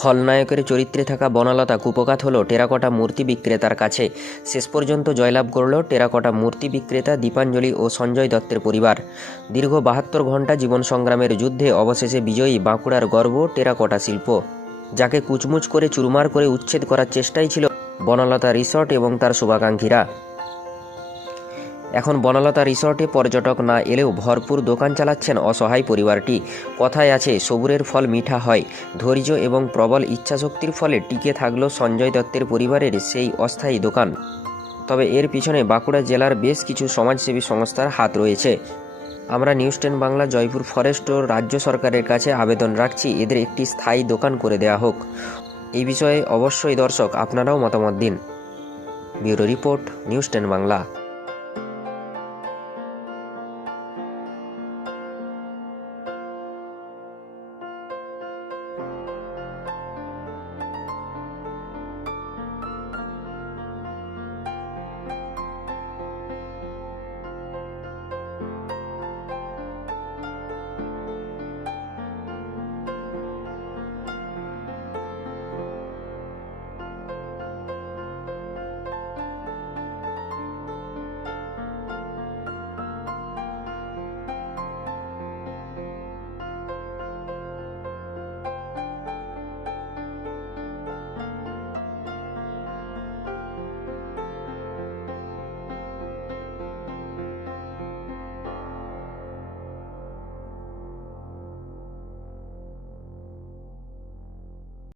খলনায়কের চরিত্রে থাকা বনলতা কুপকাত হলো টেরাকোটা মূর্তি বিক্রেতার কাছে। শেষ পর্যন্ত জয়লাভ করল টেরাকোটা মূর্তি বিক্রেতা দীপাঞ্জলি ও সঞ্জয় দত্তের পরিবার। দীর্ঘ বাহাত্তর ঘণ্টা জীবন সংগ্রামের যুদ্ধে অবশেষে বিজয়ী বাঁকুড়ার গর্ব টেরাকোটা শিল্প। যাকে কুচমুচ করে চুরমার করে উচ্ছেদ করার চেষ্টাই ছিল বনলতা রিসর্ট এবং তার শুভাকাঙ্ক্ষীরা। এখন বনলতা রিসর্টে পর্যটক না এলেও ভরপুর দোকান চালাচ্ছেন অসহায় পরিবারটি। কথায় আছে, সবুরের ফল মিঠা হয়। ধৈর্য এবং প্রবল ইচ্ছাশক্তির ফলে টিকে থাকল সঞ্জয় দত্তের পরিবারের সেই অস্থায়ী দোকান। তবে এর পিছনে বাঁকুড়া জেলার বেশ কিছু সমাজসেবী সংস্থার হাত রয়েছে। আমরা news ten Bangla Jaipur forest ও রাজ্য সরকারের কাছে আবেদন রাখছি, এদের একটি স্থায়ী দোকান করে দেওয়া হোক। এই বিষয়ে অবশ্যই দর্শক, আপনারাও মতামত দিন। Bureau report, news ten Bangla.